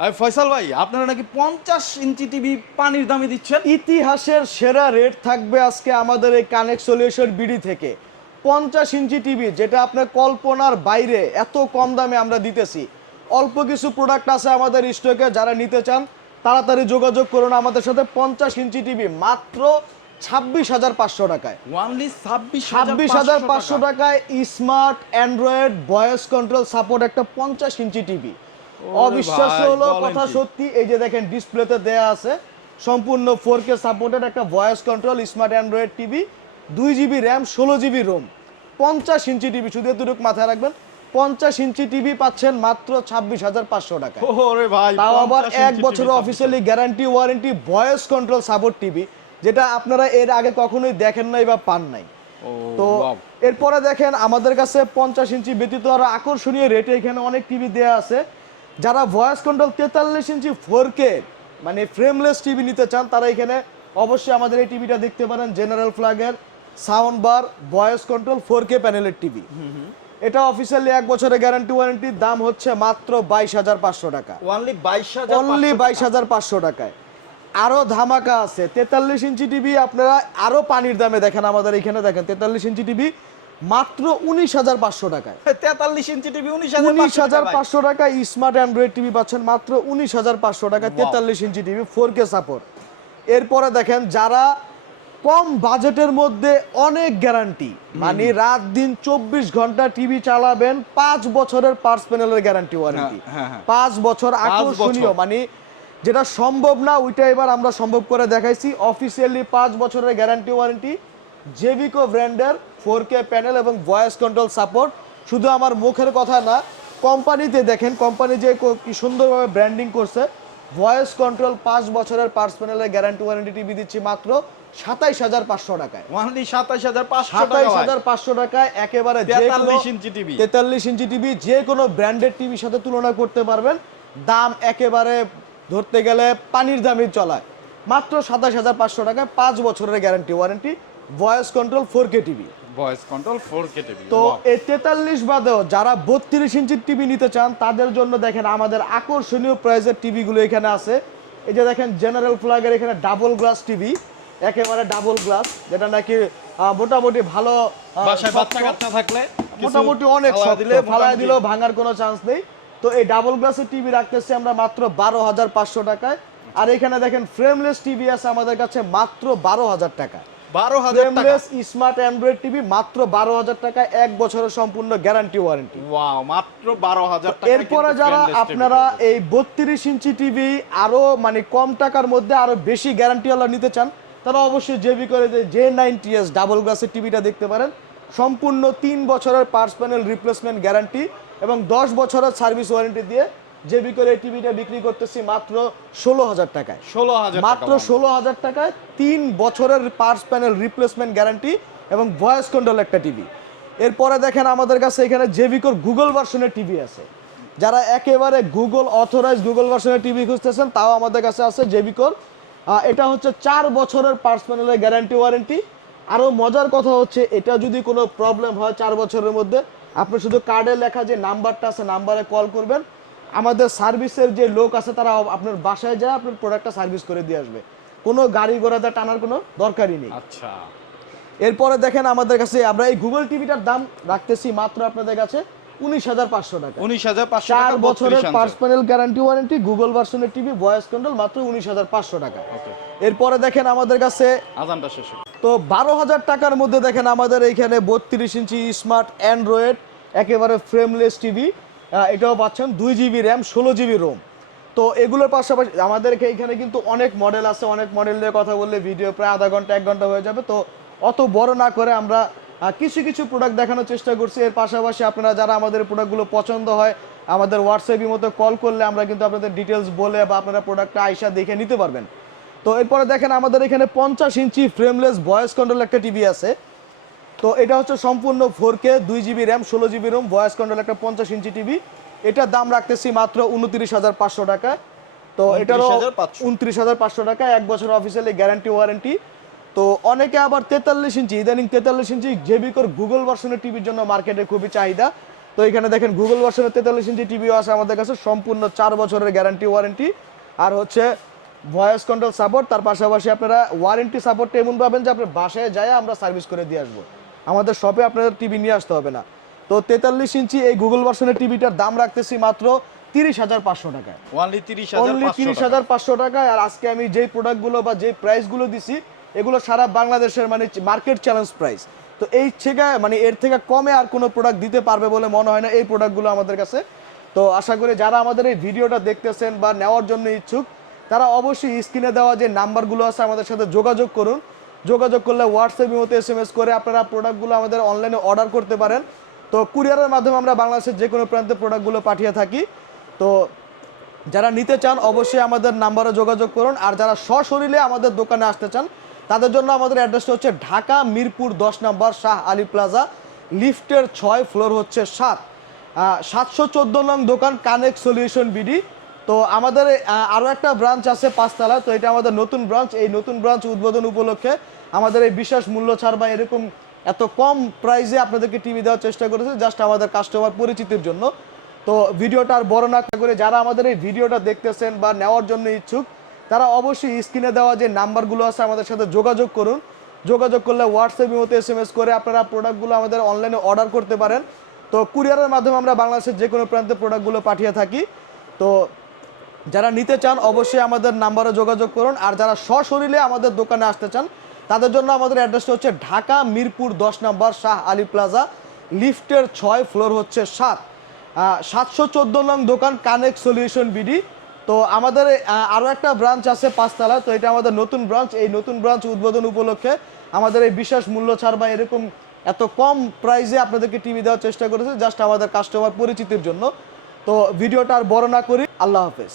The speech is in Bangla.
ফয়সাল ভাই আপনারা নাকি পঞ্চাশ ইঞ্চি টিভি পানির দামে দিচ্ছেন? ইতিহাসের সেরা রেট থাকবে আজকে আমাদের এই কানেক্ট সলিউশন বিডি থেকে। পঞ্চাশ ইঞ্চি টিভি যেটা আপনার কল্পনার বাইরে এত কম দামে আমরা দিতেছি। অল্প কিছু প্রোডাক্ট আছে আমাদের স্টকে যারা নিতে চান তাড়াতাড়ি যোগাযোগ করুন আমাদের সাথে পঞ্চাশ ইঞ্চি টিভি মাত্র ছাব্বিশ হাজার পাঁচশো টাকায়। ওয়ানলি ছাব্বিশ ছাব্বিশ হাজার পাঁচশো টাকায় smart android voice control support একটা পঞ্চাশ ইঞ্চি টিভি। অবিশ্বাস্য হলো কথা সত্যি এই যে দেখেন ডিসপ্লেতে দেয়া আছে সম্পূর্ণ ফোর কে সাপোর্টেড একটা voice control smart android TV দুই জিবি র্যাম ষোলো জিবি রোম পঞ্চাশ ইঞ্চি টিভি শুধু এতটুকু মাথায় রাখবেন পঞ্চাশ ইঞ্চি টিভি পাচ্ছেন মাত্র ছাব্বিশ হাজার পাঁচশো টাকা। ওরে ভাই তাও আবার এক বছরের officially guarantee warranty voice control support TV যেটা আপনারা এর আগে কখনোই দেখেন নাই বা পান নাই। তো এরপরে দেখেন আমাদের কাছে পঞ্চাশ ইঞ্চি ব্যতীত আরও আকর্ষণীয় রেটে এখানে অনেক টিভি দেওয়া আছে। যারা ভয়েস কন্ট্রোল তেতাল্লিশ ইঞ্চি ফোর কে মানে ফ্রেমলেস টিভি নিতে চান তারা এখানে অবশ্যই আমাদের এই টিভিটা দেখতে পারেন general ফ্ল্যাগের sound bar voice control four K প্যানেলের টিভি এটা অফিসিয়ালি এক বছরের গ্যারান্টি ওয়ারেন্টির দাম হচ্ছে মাত্র বাইশ হাজার পাঁচশো টাকা। অনলি বাইশ অনলি বাইশ হাজার পাঁচশো টাকায়। আরও ধামাকা আছে তেতাল্লিশ ইঞ্চি টিভি আপনারা আরও পানির দামে দেখেন আমাদের এখানে দেখেন তেতাল্লিশ ইঞ্চি টিভি মাত্র উনিশ হাজার পাঁচশো টাকায়। তেতাল্লিশ ইঞ্চি টিভি উনিশ হাজার পাঁচশো টাকায়। স্মার্ট অ্যান্ড্রয়েড টিভি পাচ্ছেন মাত্র উনিশ হাজার পাঁচশো টাকায় Wow. তেতাল্লিশ inch TV four K support এরপরে দেখেন যারা কম বাজেটের মধ্যে অনেক গ্যারান্টি মানে রাত দিন চব্বিশ ঘণ্টা টিভি চালাবেন পাঁচ বছরের পার্স প্যানেলের গ্যারান্টি ওয়ারেন্টি হ্যাঁ, হ্যাঁ। পাঁচ বছর আকর্ষণীয় মানে যেটা সম্ভব না ওইটা এবার আমরা সম্ভব করে দেখাইছি। অফিসিয়ালি পাঁচ বছরের গ্যারান্টি ওয়ারেন্টি জেভিকো ব্র্যান্ডের ফোর কে প্যানেল এবং ভয়েস কন্ট্রোল সাপোর্ট শুধু আমার মুখের কথা না কোম্পানিতে দেখেন কোম্পানি যে কো- সুন্দরভাবে ব্র্যান্ডিং করছে ভয়েস কন্ট্রোল পাঁচ বছরের পার্স প্যানেলের গ্যারান্টি ওয়ারেন্টি টিভি দিচ্ছি মাত্র সাতাইশ হাজার পাঁচশো টাকায়। অনলি সাতাশ হাজার পাঁচশো সাতাইশ হাজার পাঁচশো টাকায় একেবারে 43 ইঞ্চি TV তেতাল্লিশ ইঞ্চি টিভি যে কোনো ব্র্যান্ডেড টিভির সাথে তুলনা করতে পারবেন। দাম একেবারে ধরতে গেলে পানির দামই চলায়। মাত্র সাতাশ হাজার পাঁচশো টাকায় পাঁচ বছরের guarantee warranty voice control four K TV. Voice control four K TV তো এই তেতাল্লিশ বাদেও যারা বত্রিশ ইঞ্চির টিভি নিতে চান তাদের জন্য দেখেন আমাদের আকর্ষণীয় প্রাইজের টিভিগুলো এখানে আছে। এই যে দেখেন জেনারেল ফ্ল্যাগের এখানে ডাবল গ্লাস টিভি একেবারে ডাবল গ্লাস যেটা নাকি মোটামুটি ভালো বাসায় বাচ্চা কাচ্চা থাকলে মোটামুটি অনেক দিলে ফালায় দিলেও ভাঙার কোনো চান্স নেই। তো এই ডাবল গ্লাসের টিভি রাখতেছি আমরা মাত্র বারো হাজার পাঁচশো টাকায়। আর এখানে দেখেন ফ্রেমলেস টিভি আছে আমাদের কাছে মাত্র বারো হাজার টাকা বারো হাজার স্মার্ট অ্যান্ড্রয়েড টিভি মাত্র বারো হাজার টাকায় এক বছরের সম্পূর্ণ গ্যারান্টি ওয়ারেন্টি ওয়াও মাত্র বারো হাজার এরপরে যারা আপনারা এই বত্রিশ ইঞ্চি টিভি আরও মানে কম টাকার মধ্যে আরও বেশি গ্যারান্টিওয়ালা নিতে চান তারা অবশ্যই জেবি করে জে ডাবল গ্লাসের টিভিটা দেখতে পারেন। সম্পূর্ণ তিন বছরের পার্স প্যানেল রিপ্লেসমেন্ট গ্যারান্টি এবং দশ বছরের সার্ভিস ওয়ারেন্টি দিয়ে জেবি করে টিভিটা বিক্রি করতেছি মাত্র ষোলো হাজার টাকায়। ষোলো হাজার মাত্র ষোলো হাজার টাকায় তিন বছরের পার্স প্যানেল রিপ্লেসমেন্ট গ্যারান্টি এবং ভয়েস কন্ট্রোল একটা টিভি এরপরে দেখেন আমাদের কাছে এখানে জেভিকোর গুগল ভার্সনের টিভি আছে। যারা একেবারে গুগল অথরাইজ গুগল ভার্সনের টিভি খুঁজতেছেন তাও আমাদের কাছে আছে জেভিকোর এটা হচ্ছে চার বছরের পার্স প্যানেলের গ্যারান্টি ওয়ারেন্টি আরও মজার কথা হচ্ছে এটা যদি কোনো প্রবলেম হয় চার বছরের মধ্যে আপনি শুধু কার্ডে লেখা যে নাম্বারটা আছে নাম্বারে কল করবেন। আমাদের সার্ভিসের যে লোক আছে তারা আপনার বাসায় যায় আপনার প্রোডাক্টটা সার্ভিস করে দিয়ে আসবে। কোনো গাড়ি ঘোড়াতে টানার কোনো দরকারই নেই। আচ্ছা। এরপরে দেখেন আমাদের কাছে আমরা এই গুগল টিভিটার দাম রাখতেছি মাত্র আপনাদের কাছে উনিশ হাজার পাঁচশো টাকা। উনিশ হাজার পাঁচশো চার বছরের parts panel guarantee warranty Google ভার্সনের টিভি ভয়েস কন্ট্রোল মাত্র উনিশ হাজার পাঁচশো টাকা। এরপরে দেখেন আমাদের কাছে আজানটা শেষ তো বারো হাজার টাকার মধ্যে দেখেন আমাদের এইখানে বত্রিশ ইঞ্চি স্মার্ট অ্যান্ড্রয়েড একেবারে ফ্রেমলেস টিভি এটাও পাচ্ছেন দুই জিবি র্যাম ষোলো জিবি রোম তো এগুলোর পাশাপাশি আমাদের এখানে কিন্তু অনেক মডেল আছে, অনেক মডেল মডেলের কথা বললে ভিডিও প্রায় আধা ঘণ্টা, এক ঘণ্টা হয়ে যাবে। তো অত বড় না করে আমরা কিছু কিছু প্রোডাক্ট দেখানোর চেষ্টা করছি। এর পাশাপাশি আপনারা যারা আমাদের প্রোডাক্টগুলো পছন্দ হয়, আমাদের হোয়াটসঅ্যাপের মতো কল করলে আমরা কিন্তু আপনাদের ডিটেলস বলে বা আপনারা প্রোডাক্টটা আইসা দেখে নিতে পারবেন। তো এরপরে দেখেন আমাদের এখানে পঞ্চাশ ইঞ্চি ফ্রেমলেস ভয়েস কন্ট্রোল একটা টিভি আছে। তো এটা হচ্ছে সম্পূর্ণ ফোর কে দুই জিবি র্যাম ষোলো জিবি রোম ভয়েস কন্ট্রোল একটা পঞ্চাশ ইঞ্চি টিভি এটার দাম রাখতেছি মাত্র উনত্রিশ হাজার পাঁচশো টাকা। তো এটারও উনত্রিশ হাজার পাঁচশো। টাকা এক বছর অফিসিয়ালি গ্যারান্টি ওয়ারেন্টি তো অনেকে আবার তেতাল্লিশ ইঞ্চি ইদানিং তেতাল্লিশ ইঞ্চি জেবিকোর গুগল ভার্সনের টিভির জন্য মার্কেটে খুবই চাহিদা। তো এখানে দেখেন গুগল ভার্সনের তেতাল্লিশ ইঞ্চি টিভিও আছে আমাদের কাছে সম্পূর্ণ চার বছরের গ্যারান্টি ওয়ারেন্টি আর হচ্ছে ভয়েস কন্ট্রোল সাপোর্ট তার পাশাপাশি আপনারা ওয়ারেন্টি সাপোর্টটা এমন পাবেন যে আপনার বাসায় যায় আমরা সার্ভিস করে দিয়ে আসব। আমাদের শপে আপনাদের টিভি নিয়ে আসতে হবে না। তো তেতাল্লিশ ইঞ্চি এই গুগল ভার্সনের টিভিটার দাম রাখতেছি মাত্র তিরিশ হাজার পাঁচশো টাকায়। অনলি তিরিশ হাজার পাঁচশো টাকায় আর আজকে আমি যেই প্রোডাক্টগুলো বা যেই প্রাইসগুলো দিছি এগুলো সারা বাংলাদেশের মানে মার্কেট চ্যালেঞ্জ প্রাইস তো এই থেকে মানে এর থেকে কমে আর কোনো প্রোডাক্ট দিতে পারবে বলে মনে হয় না এই প্রোডাক্টগুলো আমাদের কাছে। তো আশা করি যারা আমাদের এই ভিডিওটা দেখতেছেন বা নেওয়ার জন্য ইচ্ছুক তারা অবশ্যই স্ক্রিনে দেওয়া যে নাম্বারগুলো আছে আমাদের সাথে যোগাযোগ করুন। যোগাযোগ করলে হোয়াটসঅ্যাপ মতো এস এম এস করে আপনারা প্রোডাক্টগুলো আমাদের অনলাইনে অর্ডার করতে পারেন। তো কুরিয়ারের মাধ্যমে আমরা বাংলাদেশের যে কোনো প্রান্তে প্রোডাক্টগুলো পাঠিয়ে থাকি। তো যারা নিতে চান অবশ্যই আমাদের নাম্বারে যোগাযোগ করুন। আর যারা সশরীরে আমাদের দোকানে আসতে চান, তাদের জন্য আমাদের অ্যাড্রেসটা হচ্ছে ঢাকা মিরপুর দশ নম্বর শাহ আলী প্লাজা। লিফটের ছয় ফ্লোর হচ্ছে সাত। সাতশো চোদ্দ নং দোকান কানেক্ট সলিউশন বিডি তো আমাদের আরও একটা ব্রাঞ্চ আছে পাঁচতলা, তো এটা আমাদের নতুন ব্রাঞ্চ। এই নতুন ব্রাঞ্চ উদ্বোধন উপলক্ষে আমাদের এই বিশেষ মূল্য ছাড় বা এরকম এত কম প্রাইসে আপনাদেরকে টিভি দেওয়ার চেষ্টা করেছে জাস্ট আমাদের কাস্টমার পরিচিতির জন্য। তো ভিডিওটা আর বড় না করে যারা আমাদের এই ভিডিওটা দেখতেছেন বা নেওয়ার জন্য ইচ্ছুক, তারা অবশ্যই স্ক্রিনে দেওয়া যে নাম্বারগুলো আছে আমাদের সাথে যোগাযোগ করুন। যোগাযোগ করলে হোয়াটসঅ্যাপ মতো এস এম এস করে আপনারা প্রোডাক্টগুলো আমাদের অনলাইনে অর্ডার করতে পারেন। তো কুরিয়ারের মাধ্যমে আমরা বাংলাদেশের যে কোনো প্রান্তে প্রোডাক্টগুলো পাঠিয়ে থাকি। তো যারা নিতে চান অবশ্যই আমাদের নাম্বারে যোগাযোগ করুন। আর যারা সশরীরে আমাদের দোকানে আসতে চান, তাদের জন্য আমাদের অ্যাড্রেসটা হচ্ছে ঢাকা মিরপুর দশ নম্বর শাহ আলী প্লাজা। লিফটের ছয় ফ্লোর হচ্ছে সাত। সাতশো চোদ্দ নং দোকান কানেক্ট সলিউশন বিডি। তো আমাদের আরও একটা ব্রাঞ্চ আছে পাঁচতলা। তো এটা আমাদের নতুন ব্রাঞ্চ। এই নতুন ব্রাঞ্চ উদ্বোধন উপলক্ষে আমাদের এই বিশেষ মূল্য ছাড় বা এরকম এত কম প্রাইসে আপনাদেরকে টিভি দেওয়ার চেষ্টা করেছে, জাস্ট আমাদের কাস্টমার পরিচিতির জন্য। তো ভিডিওটা আর বড় না করি। আল্লাহ হাফেজ।